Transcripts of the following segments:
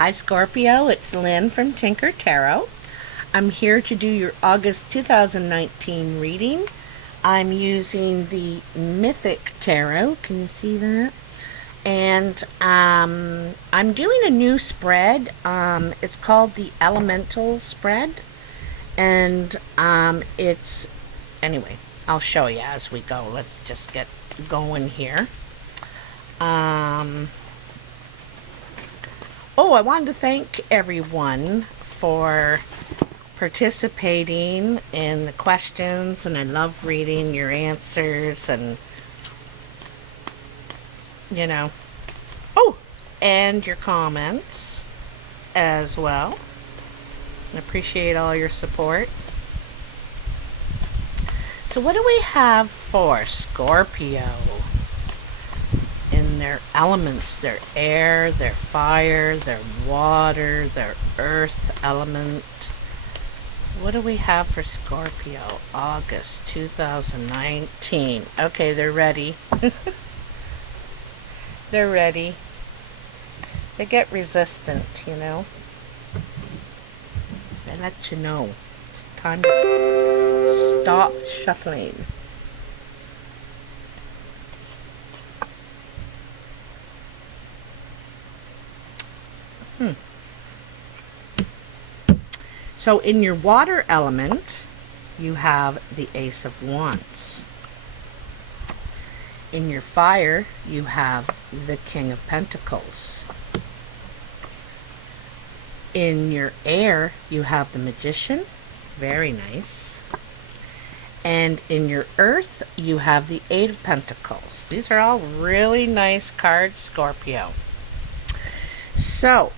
Hi Scorpio, it's Lynn from Tinker Tarot. I'm here to do your August 2019 reading. I'm using the Mythic Tarot. Can you see that? And I'm doing a new spread. It's called the Elemental Spread. And anyway, I'll show you as we go. Let's just get going here. I wanted to thank everyone for participating in the questions, and I love reading your answers and, and your comments as well. I appreciate all your support. So what do we have for Scorpio? In their elements, their air, their fire, their water, their earth element. What do we have for Scorpio? August 2019. Okay, they're ready. They're ready. They get resistant, They let you know. It's time to stop shuffling. So in your water element, you have the Ace of Wands. In your fire, you have the King of Pentacles. In your air, you have the Magician. Very nice. And in your earth, you have the Eight of Pentacles. These are all really nice cards, Scorpio. So,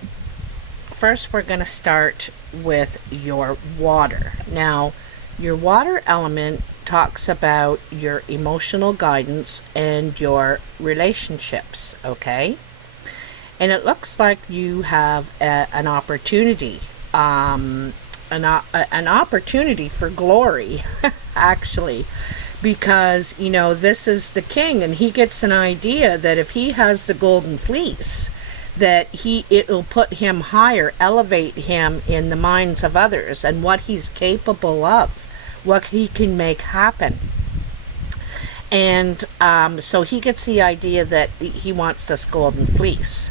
first we're going to start with your water. Now, your water element talks about your emotional guidance and your relationships, okay? And it looks like you have an opportunity, an opportunity for glory, actually, because, this is the king, and he gets an idea that if he has the golden fleece, that it'll put him higher, elevate him in the minds of others and what he's capable of, what he can make happen. And so he gets the idea that he wants this golden fleece.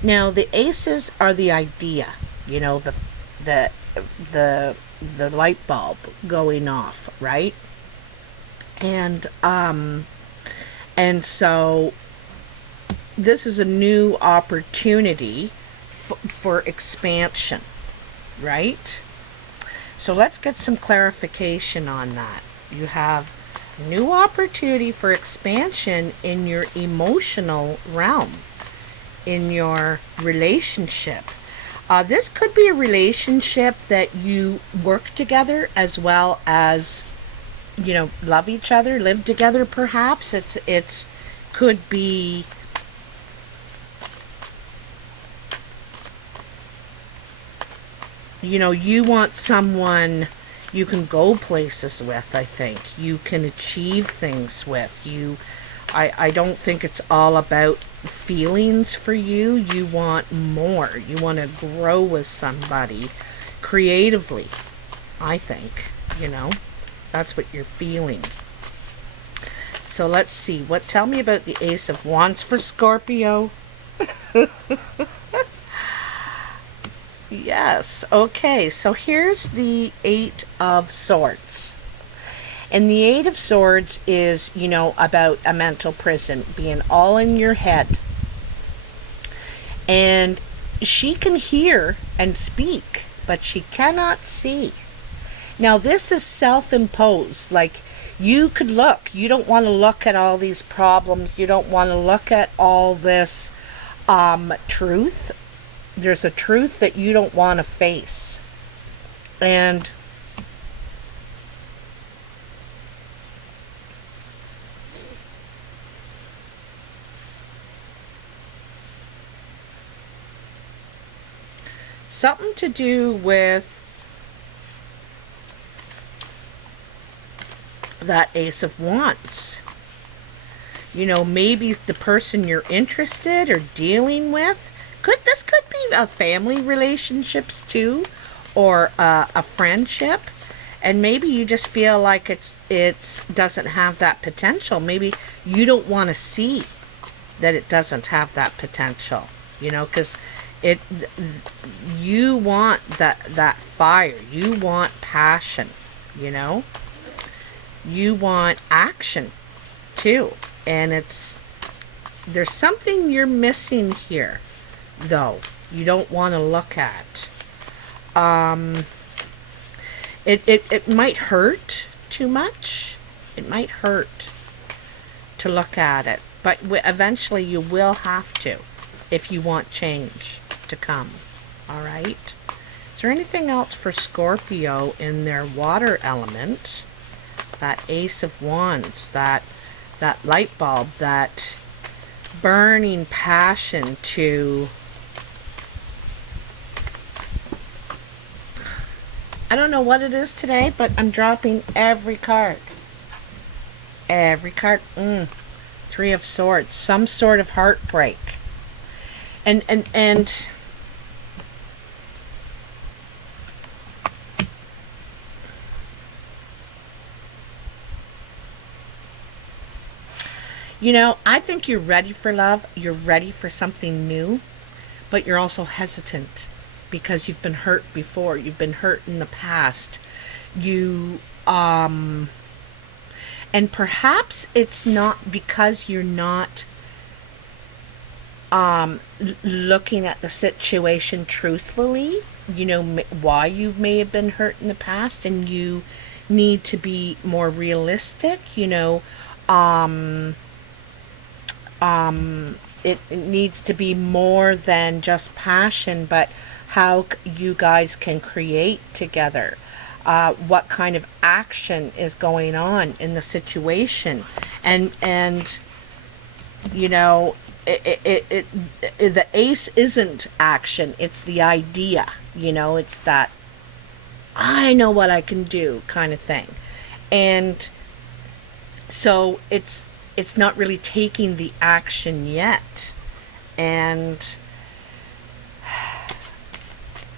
Now the aces are the idea, the light bulb going off, right? And so this is a new opportunity for expansion, right? So let's get some clarification on that. You have new opportunity for expansion in your emotional realm, in your relationship. This could be a relationship that you work together as well as, love each other, live together perhaps. It's could be you want someone you can go places with, I think. You can achieve things with. I don't think it's all about feelings for you. You want more. You want to grow with somebody creatively, I think. That's what you're feeling. So let's see. Tell me about the Ace of Wands for Scorpio. Yes, okay, so here's the Eight of Swords. And the Eight of Swords is, about a mental prison, being all in your head. And she can hear and speak, but she cannot see. Now, this is self-imposed. Like, you could look. You don't want to look at all these problems. You don't want to look at all this truth. There's a truth that you don't want to face. And something to do with that Ace of Wands. Maybe the person you're interested or dealing with This could be a family relationships too, or a friendship, and maybe you just feel like it's doesn't have that potential. Maybe you don't want to see that it doesn't have that potential, you know, because you want that fire, you want passion, you know, you want action too, and there's something you're missing here, though, you don't want to look at. It might hurt too much. It might hurt to look at it, but eventually you will have to, if you want change to come. All right. Is there anything else for Scorpio in their water element? That Ace of Wands, that light bulb, that burning passion to, I don't know what it is today, but I'm dropping every card. Every card. Three of Swords. Some sort of heartbreak. And you know, I think you're ready for love. You're ready for something new, but you're also hesitant because you've been hurt before. You've been hurt in the past. And perhaps it's not because you're not looking at the situation truthfully, you know, why you may have been hurt in the past, and you need to be more realistic, you know. It needs to be more than just passion, but how you guys can create together. What kind of action is going on in the situation, and you know, the ace isn't action, it's the idea, you know, it's that I know what I can do kind of thing. And so it's not really taking the action yet. And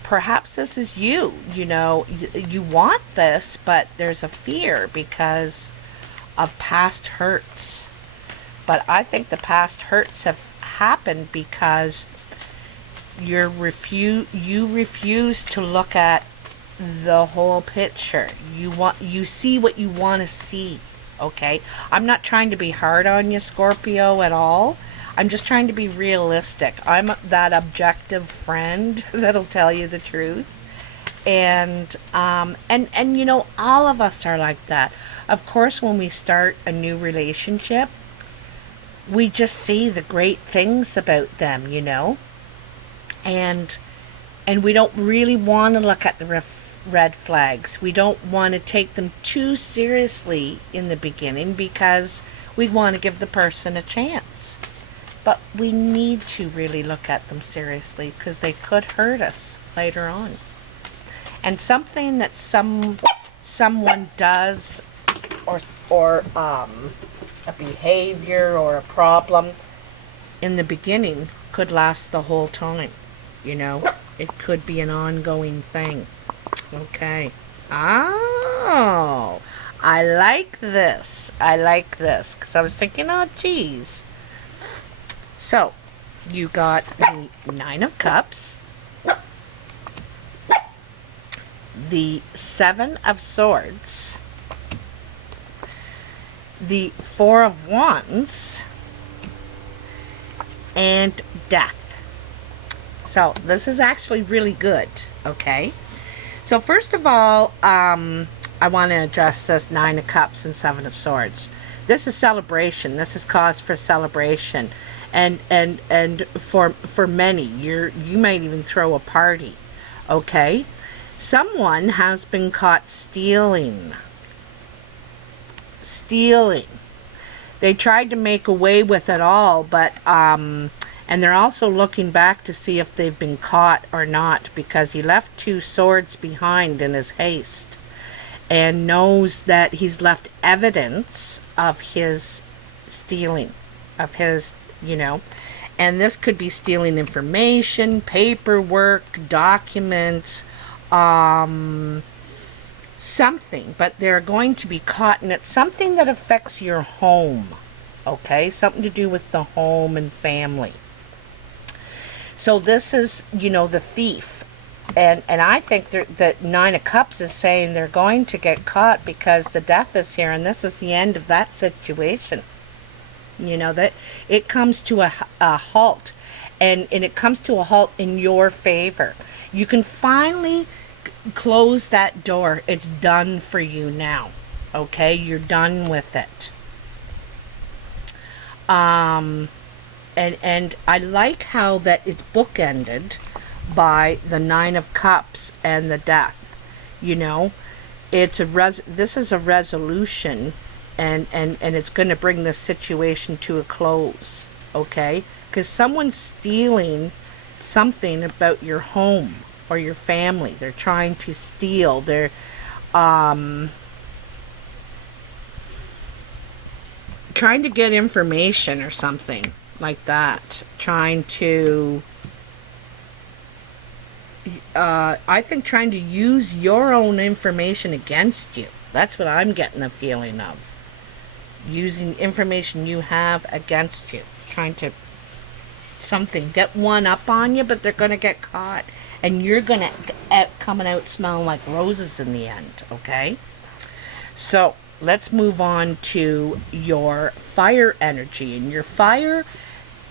perhaps this is you know, you want this, but there's a fear because of past hurts. But I think the past hurts have happened because you refuse to look at the whole picture. You see what you want to see, okay? I'm not trying to be hard on you, Scorpio, at all. I'm just trying to be realistic. I'm that objective friend that'll tell you the truth. And you know, all of us are like that. Of course, when we start a new relationship, we just see the great things about them, you know, and we don't really want to look at the red flags. We don't want to take them too seriously in the beginning because we want to give the person a chance. But we need to really look at them seriously because they could hurt us later on. And something that someone does, or a behavior or a problem in the beginning could last the whole time, you know. It could be an ongoing thing. Okay. Oh, I like this. Because I was thinking, oh, geez. So, you got the Nine of Cups, the Seven of Swords, the Four of Wands, and Death. So this is actually really good, okay? So first of all, I want to address this Nine of Cups and Seven of Swords. This is celebration. This is cause for celebration. And for many, you might even throw a party, okay? Someone has been caught stealing. They tried to make away with it all, but and they're also looking back to see if they've been caught or not, because he left two swords behind in his haste and knows that he's left evidence of his stealing, of his, you know, And this could be stealing information, paperwork, documents, something, but they're going to be caught, and it's something that affects your home, okay? Something to do with the home and family. So this is, you know, the thief. And I think that Nine of Cups is saying they're going to get caught because the Death is here, and this is the end of that situation. You know, that it comes to a halt, and it comes to a halt in your favor. You can finally close that door. It's done for you now, okay? You're done with it. And I like how that it's bookended by the Nine of Cups and the Death. You know, it's this is a resolution, and it's going to bring this situation to a close, okay? Because someone's stealing something about your home or your family. They're trying to steal. They're trying to get information or something like that. Trying to I think trying to use your own information against you. That's what I'm getting the feeling of. Using information you have against you. Trying to get one up on you, but they're going to get caught. And you're going to coming out smelling like roses in the end, okay? So let's move on to your fire energy. And your fire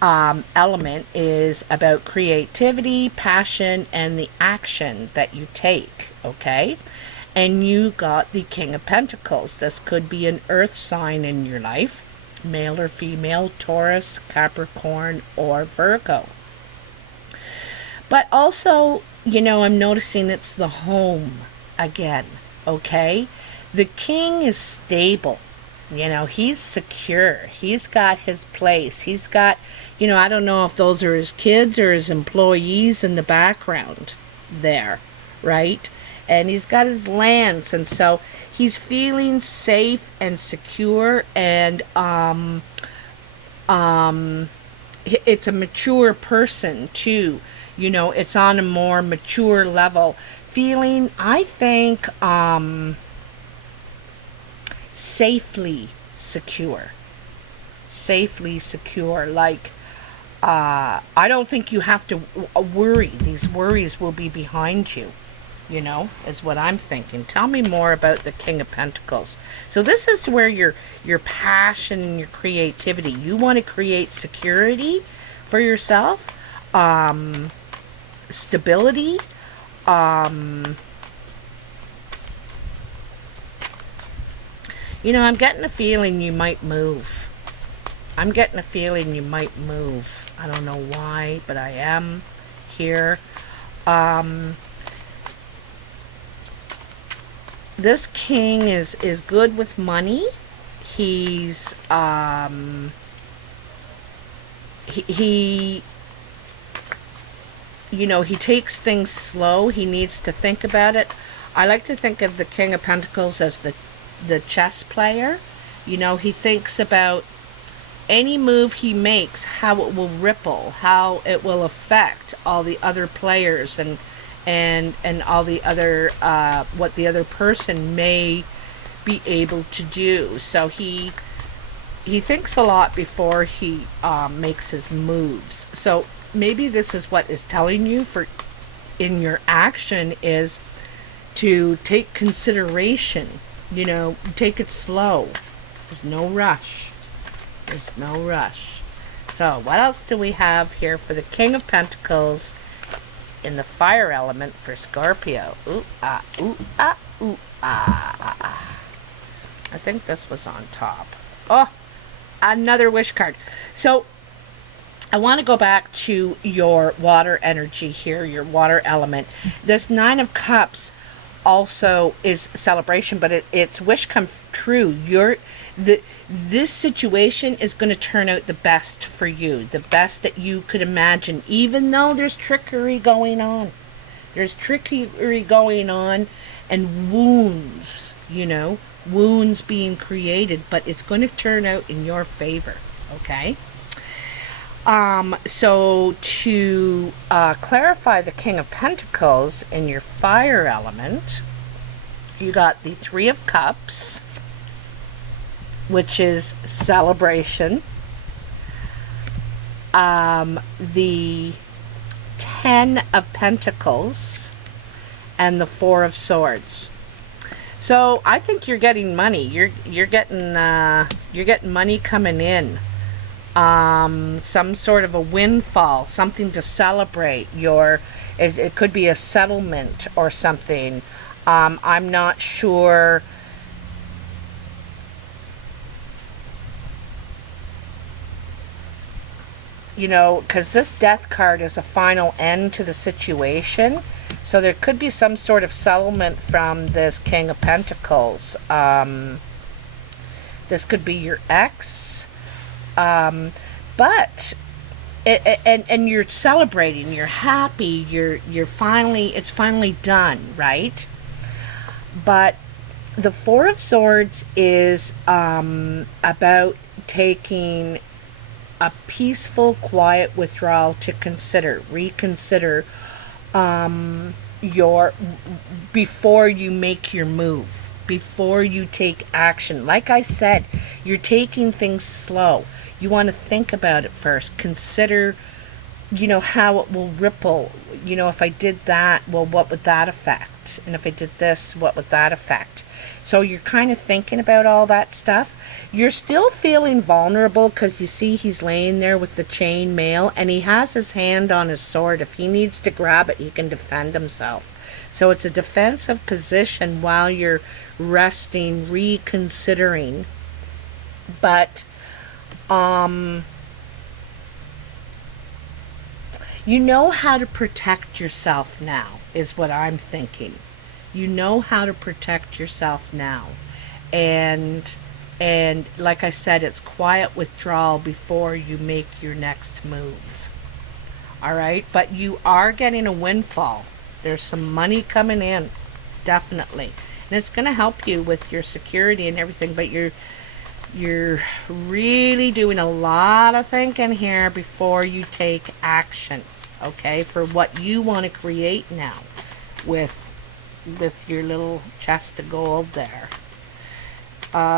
element is about creativity, passion, and the action that you take, okay? And you got the King of Pentacles. This could be an earth sign in your life, male or female, Taurus, Capricorn, or Virgo. But also, you know, I'm noticing it's the home again, okay? The King is stable. You know, he's secure. He's got his place. He's got, you know, I don't know if those are his kids or his employees in the background there, right? And he's got his lands, and so he's feeling safe and secure, and it's a mature person too. You know, it's on a more mature level. Feeling, I think, safely secure. Safely secure. Like, I don't think you have to worry. These worries will be behind you, you know, is what I'm thinking. Tell me more about the King of Pentacles. So this is where your passion and your creativity. You want to create security for yourself. Stability, you know, I'm getting a feeling you might move. I don't know why, but I am here. This king is good with money. He's he you know, he takes things slow. He needs to think about it. I like to think of the King of Pentacles as the chess player. You know, he thinks about any move he makes, how it will ripple, how it will affect all the other players, and all the other what the other person may be able to do. So he thinks a lot before he makes his moves. So maybe this is what is telling you for in your action is to take consideration. You know, take it slow. There's no rush. So what else do we have here for the King of Pentacles in the fire element for Scorpio? Ooh, ah, ooh, ah, ooh, ah, ah, ah. I think this was on top. Oh, another wish card. So I want to go back to your water energy here, your water element. This Nine of Cups also is celebration, but it's wish come true. This situation is going to turn out the best for you, the best that you could imagine, even though there's trickery going on. And wounds, you know, wounds being created, but it's going to turn out in your favor, okay? So to clarify the King of Pentacles in your fire element, you got the Three of Cups, which is celebration. The Ten of Pentacles and the Four of Swords. So I think you're getting money. You're getting money coming in. Some sort of a windfall, something to celebrate. It could be a settlement or something. I'm not sure. You know, because this Death card is a final end to the situation. So there could be some sort of settlement from this King of Pentacles. This could be your ex. But and you're celebrating, you're happy, it's finally done, right? But the Four of Swords is about taking a peaceful, quiet withdrawal to reconsider before you make your move, before you take action. Like I said, you're taking things slow. You want to think about it first. Consider, how it will ripple. If I did that, well, what would that affect? And if I did this, what would that affect? So you're kind of thinking about all that stuff. You're still feeling vulnerable because you see he's laying there with the chain mail and he has his hand on his sword. If he needs to grab it, he can defend himself. So it's a defensive position while you're resting, reconsidering. But you know how to protect yourself now, is what I'm thinking. You know how to protect yourself now. And like I said, it's quiet withdrawal before you make your next move. All right? But you are getting a windfall. There's some money coming in, definitely. And it's going to help you with your security and everything, but you're really doing a lot of thinking here before you take action, okay, for what you want to create now with your little chest of gold there.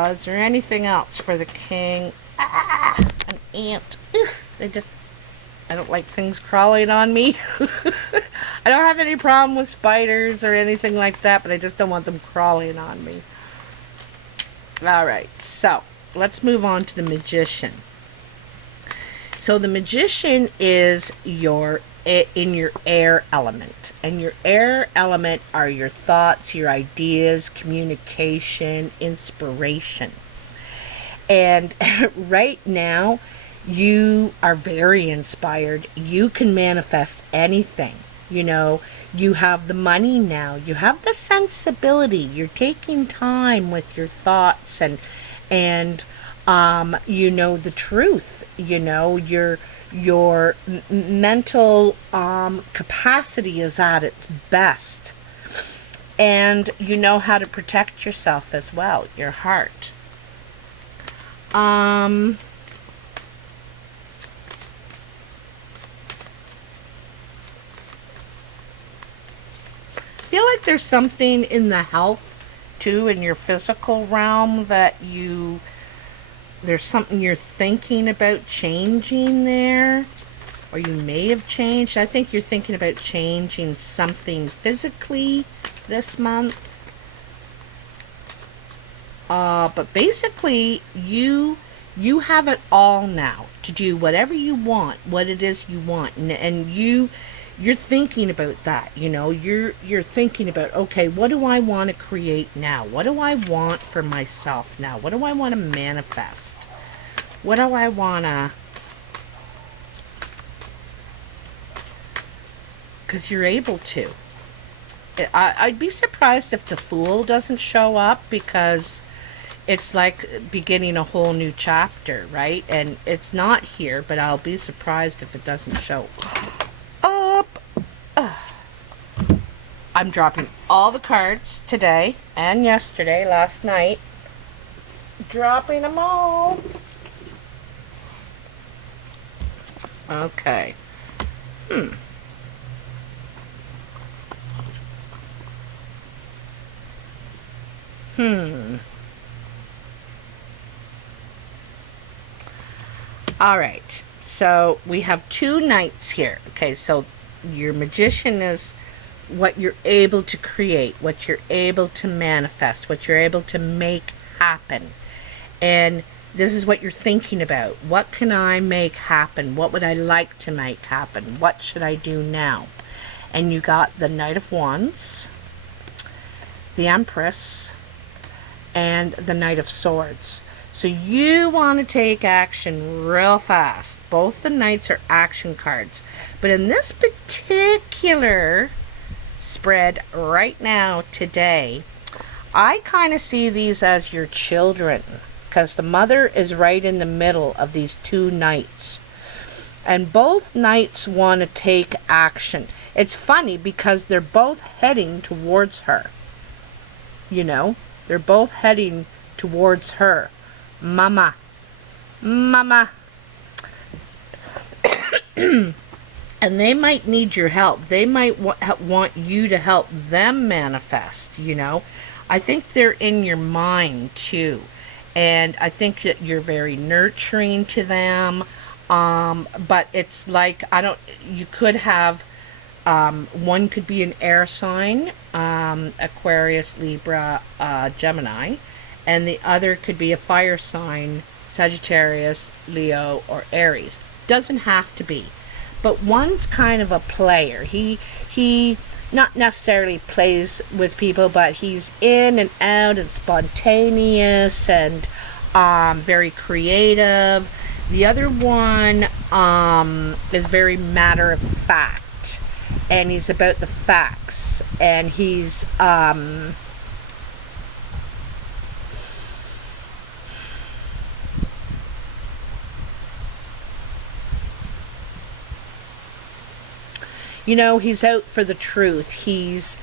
Is there anything else for the king? An ant. Ugh, I don't like things crawling on me. I don't have any problem with spiders or anything like that, but I just don't want them crawling on me. Alright, so let's move on to the Magician. So the Magician is in your air element. And your air element are your thoughts, your ideas, communication, inspiration. And right now, you are very inspired. You can manifest anything. You have the money now. You have the sensibility. You're taking time with your thoughts and the truth. Your mental capacity is at its best. And you know how to protect yourself as well, your heart. I feel like there's something in the health too, in your physical realm, that there's something you're thinking about changing there, or you may have changed. I think you're thinking about changing something physically this month. But basically, you have it all now to do whatever you want, what it is you want, and you're thinking about that. You're thinking about, okay, what do I want to create now? What do I want for myself now? What do I want to manifest? What do I want to... Because you're able to. I'd be surprised if the Fool doesn't show up, because it's like beginning a whole new chapter, right? And it's not here, but I'll be surprised if it doesn't show up. I'm dropping all the cards today and yesterday, last night. Dropping them all. Okay. Hmm. Hmm. All right. So we have two knights here. Okay, so your magician is what you're able to create, what you're able to manifest, what you're able to make happen. And this is what you're thinking about. What can I make happen? What would I like to make happen? What should I do now? And you got the Knight of Wands, the Empress, and the Knight of Swords. So you want to take action real fast. Both the Knights are action cards. But in this particular spread right now, today, I kind of see these as your children, because the mother is right in the middle of these two knights. And both knights want to take action. It's funny because they're both heading towards her. You know, they're both heading towards her. Mama. Mama. And they might need your help. They might want you to help them manifest, you know. I think they're in your mind too. And I think that you're very nurturing to them. But it's like, you could have, one could be an air sign, Aquarius, Libra, Gemini. And the other could be a fire sign, Sagittarius, Leo, or Aries. Doesn't have to be. But one's kind of a player. He not necessarily plays with people, but he's in and out and spontaneous and very creative. The other one is very matter of fact, and he's about the facts, and he's you know, he's out for the truth. He's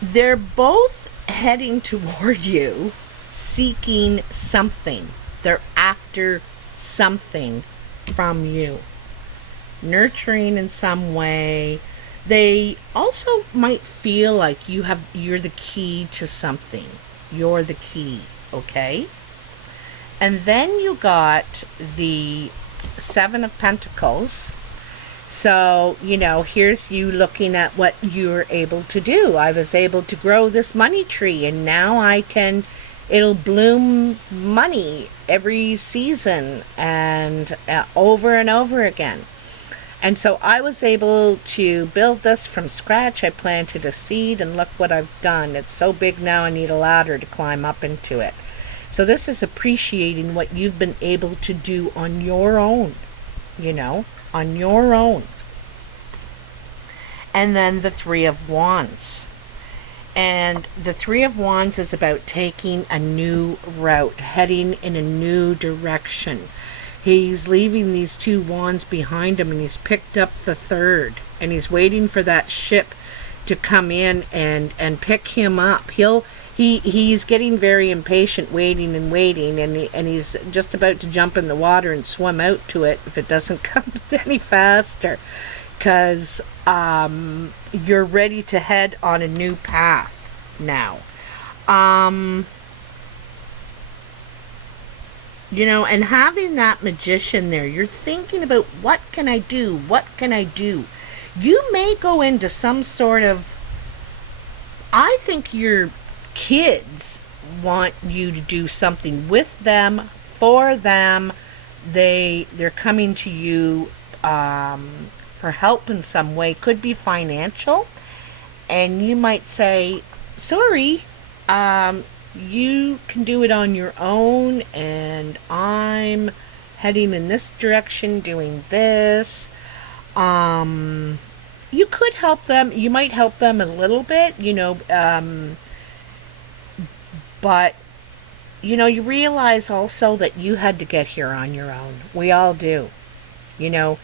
they're both heading toward you, seeking something. They're after something from you. Nurturing in some way. They also might feel like you're the key to something. You're the key, okay? And then you got the Seven of Pentacles. So, you know, here's you looking at what you're able to do. I was able to grow this money tree, and now it'll bloom money every season and over again. And so I was able to build this from scratch. I planted a seed, and look what I've done. It's so big now I need a ladder to climb up into it. So this is appreciating what you've been able to do on your own, you know, on your own. And then the Three of Wands. And the Three of Wands is about taking a new route, heading in a new direction. He's leaving these two wands behind him, and he's picked up the third, and he's waiting for that ship to come in and pick him up. He's getting very impatient, waiting, and he's just about to jump in the water and swim out to it if it doesn't come any faster, because you're ready to head on a new path now. You know, and having that magician there, you're thinking about, what can I do? What can I do? You may go into some sort of, I think your kids want you to do something with them, for them. They're coming to you for help in some way. Could be financial. And you might say, sorry, you can do it on your own, and I'm heading in this direction, doing this. You could help them. You might help them a little bit, you know, but, you know, you realize also that you had to get here on your own. We all do, you know,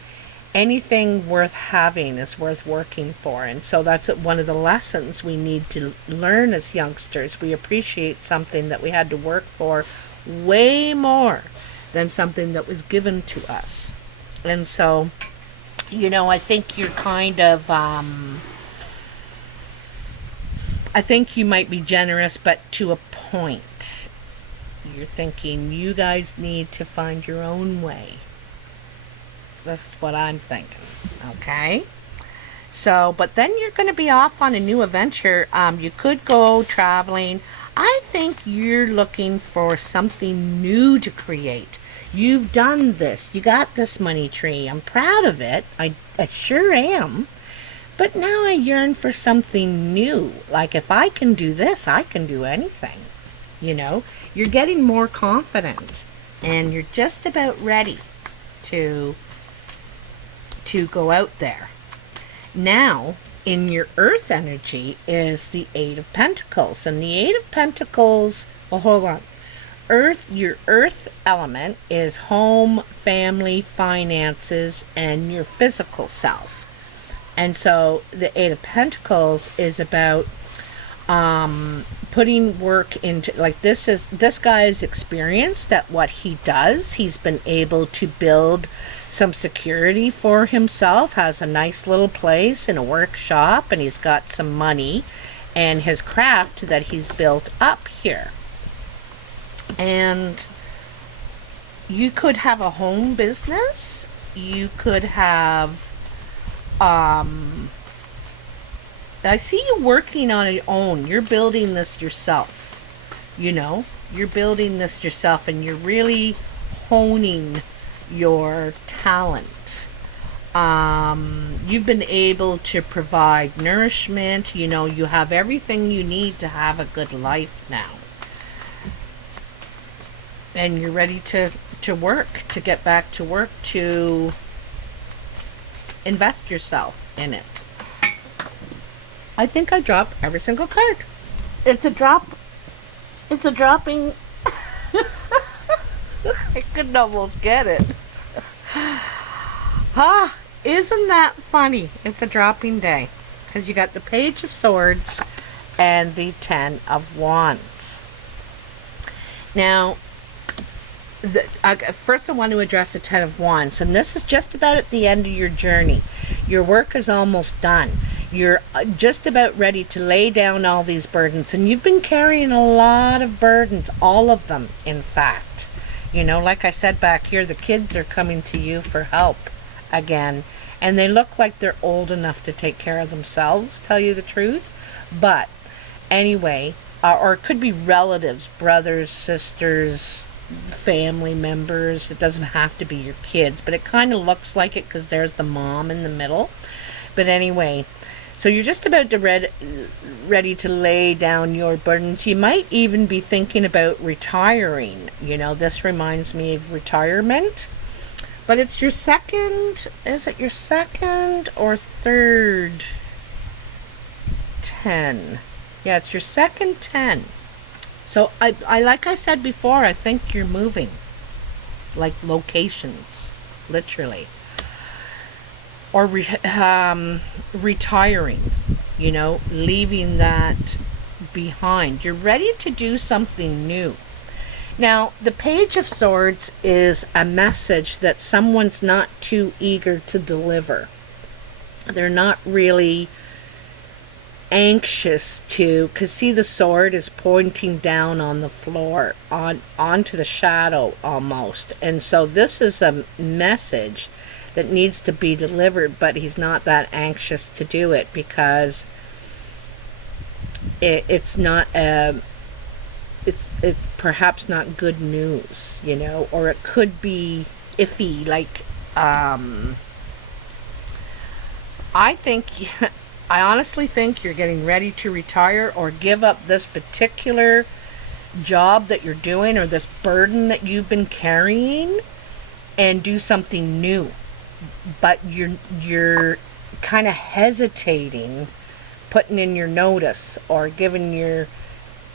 anything worth having is worth working for. And so that's one of the lessons we need to learn as youngsters. We appreciate something that we had to work for way more than something that was given to us. And so, you know, I think you're kind of, I think you might be generous, but to a point. You're thinking you guys need to find your own way. That's what I'm thinking. Okay? So, but then you're going to be off on a new adventure. You could go traveling. I think you're looking for something new to create. You've done this. You got this money tree. I'm proud of it. I sure am. But now I yearn for something new. Like, if I can do this, I can do anything. You know, you're getting more confident, and you're just about ready to go out there. Now, in your earth energy is the Eight of Pentacles. And the Eight of Pentacles, well, hold on. Your earth element is home, family, finances, and your physical self. And so the Eight of Pentacles is about putting work into, like, this guy is experienced at what he does. He's been able to build some security for himself, has a nice little place in a workshop, and he's got some money and his craft that he's built up here. And you could have a home business. You could have, I see you working on your own. You're building this yourself. You know, you're building this yourself, and you're really honing your talent. You've been able to provide nourishment. You know, you have everything you need to have a good life now. And you're ready to work, to get back to work, to invest yourself in it. I think I dropped every single card. It's a drop. It's a dropping. I couldn't almost get it. Isn't that funny? It's a dropping day. Because you got the Page of Swords and the Ten of Wands. Now, first I want to address the Ten of Wands. And this is just about at the end of your journey. Your work is almost done. You're just about ready to lay down all these burdens. And you've been carrying a lot of burdens. All of them, in fact. You know, like I said back here, the kids are coming to you for help again. And they look like they're old enough to take care of themselves, tell you the truth. But anyway, or it could be relatives, brothers, sisters, family members. It doesn't have to be your kids, but it kind of looks like it because there's the mom in the middle. But anyway, so you're just about to ready to lay down your burdens. You might even be thinking about retiring. You know, this reminds me of retirement. But it's your second, is it your second or third 10? Yeah, it's your second 10. So I like I said before, I think you're moving. Like locations, literally. Or retiring, you know, leaving that behind. You're ready to do something new. Now, the Page of Swords is a message that someone's not too eager to deliver. They're not really anxious to, because see, the sword is pointing down on the floor, onto the shadow almost. And so this is a message that needs to be delivered, but he's not that anxious to do it because it's not it's perhaps not good news, you know, or it could be iffy. Like I honestly think you're getting ready to retire or give up this particular job that you're doing or this burden that you've been carrying and do something new. But you're kind of hesitating, putting in your notice or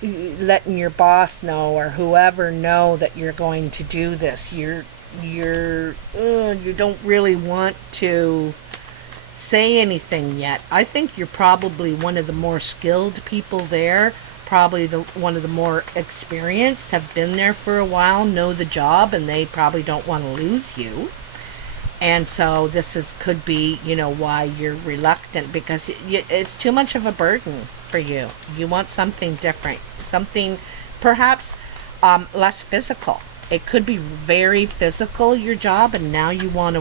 letting your boss know or whoever know that you're going to do this. You're you don't really want to say anything yet. I think you're probably one of the more skilled people there, probably one of the more experienced, have been there for a while, know the job, and they probably don't want to lose you. And so could be, why you're reluctant, because it's too much of a burden for you. You want something different, something perhaps less physical. It could be very physical, your job, and now you want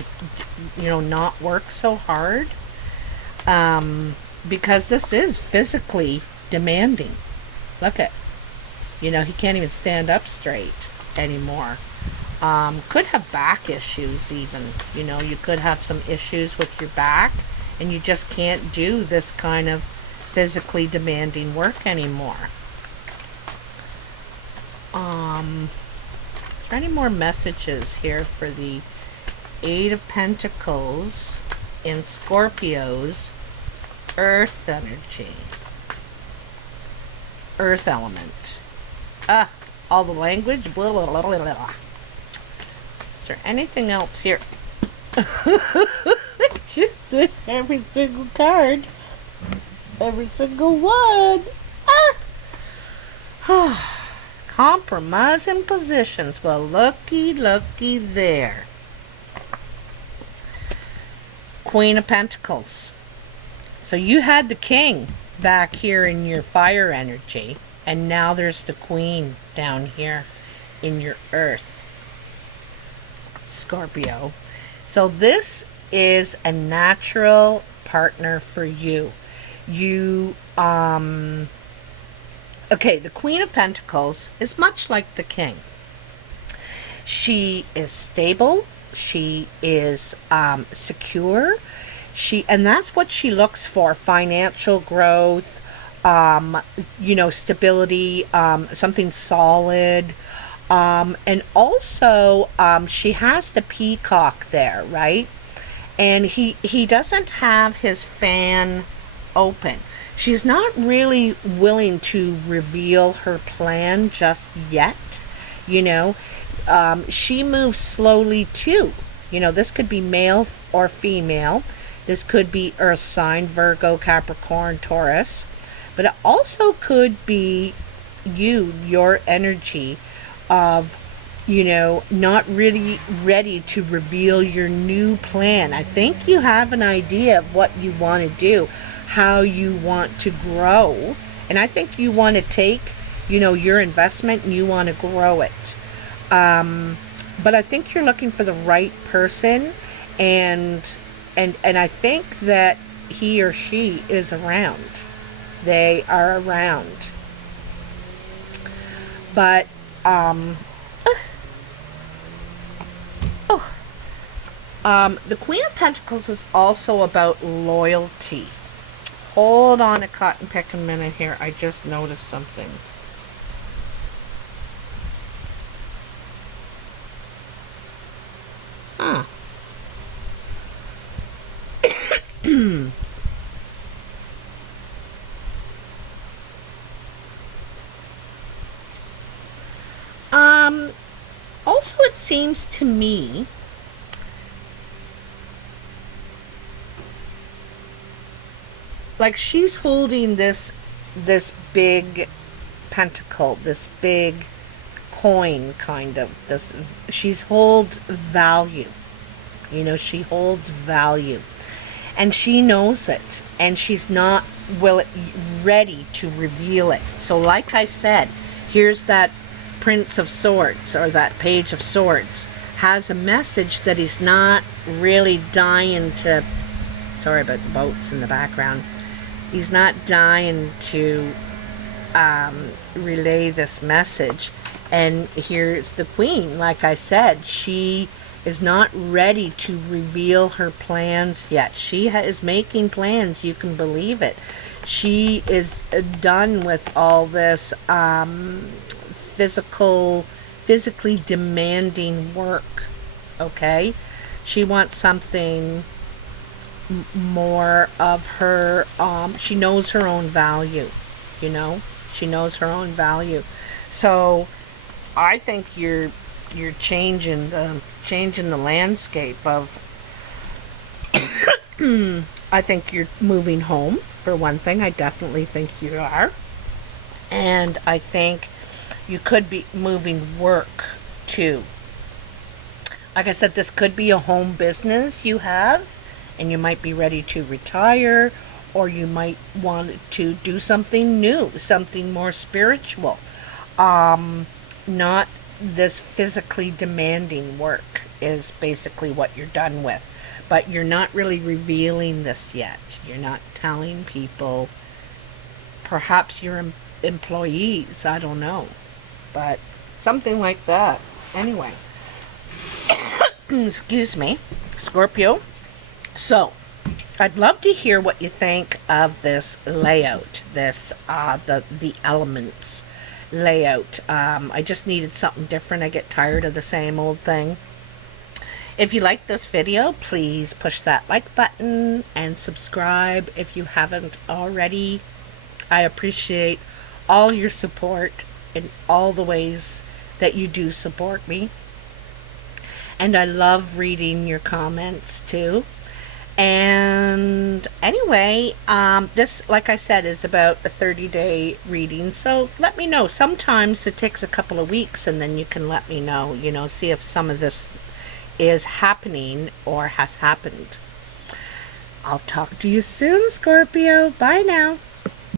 to, not work so hard. Because this is physically demanding. Look at, he can't even stand up straight anymore. Could have back issues even. You could have some issues with your back, and you just can't do this kind of physically demanding work anymore. Is there any more messages here for the Eight of Pentacles in Scorpio's Earth energy? Earth element. All the language. Blah, blah, blah, blah, blah. Is there anything else here? Just every single card. Every single one. Compromising positions. Well, looky there. Queen of Pentacles. So you had the King back here in your fire energy, and now there's the Queen down here in your Earth, Scorpio. So this is a natural partner for you. Okay, the Queen of Pentacles is much like the King. She is stable. She is secure. And that's what she looks for: financial growth, stability, something solid. And also, she has the peacock there, right? And he doesn't have his fan open. She's not really willing to reveal her plan just yet, She moves slowly too. This could be male or female. This could be Earth sign, Virgo, Capricorn, Taurus. But it also could be your energy of, not really ready to reveal your new plan. I think you have an idea of what you want to do, how you want to grow. And I think you want to take, your investment and you want to grow it. But I think you're looking for the right person, and I think that he or she is around. They are around. But the Queen of Pentacles is also about loyalty. Hold on a cotton picking minute here. I just noticed something. Also, it seems to me like she's holding this big pentacle, this big coin, kind of. She holds value. She holds value. And she knows it. And she's not ready to reveal it. So like I said, here's that Prince of Swords, or that Page of Swords, has a message that he's not really dying to... Sorry about the boats in the background. He's not dying to relay this message. And here's the Queen. Like I said, she is not ready to reveal her plans yet. She is making plans, you can believe it. She is done with all this physically demanding work, okay? She wants something more of her, she knows her own value, she knows her own value. So I think you're you're changing the landscape of. I think you're moving home, for one thing. I definitely think you are. And I think you could be moving work too. Like I said, this could be a home business you have, and you might be ready to retire, or you might want to do something new, something more spiritual. Not this physically demanding work is basically what you're done with. But you're not really revealing this yet. You're not telling people, perhaps your employees, I don't know. But something like that. Anyway. Excuse me, Scorpio. So, I'd love to hear what you think of this layout, this the elements layout. I just needed something different. I get tired of the same old thing. If you like this video, please push that like button and subscribe if you haven't already. I appreciate all your support in all the ways that you do support me. And I love reading your comments too. And anyway, this, like I said, is about a 30-day reading. So let me know. Sometimes it takes a couple of weeks, and then you can let me know, see if some of this is happening or has happened. I'll talk to you soon, Scorpio. Bye now.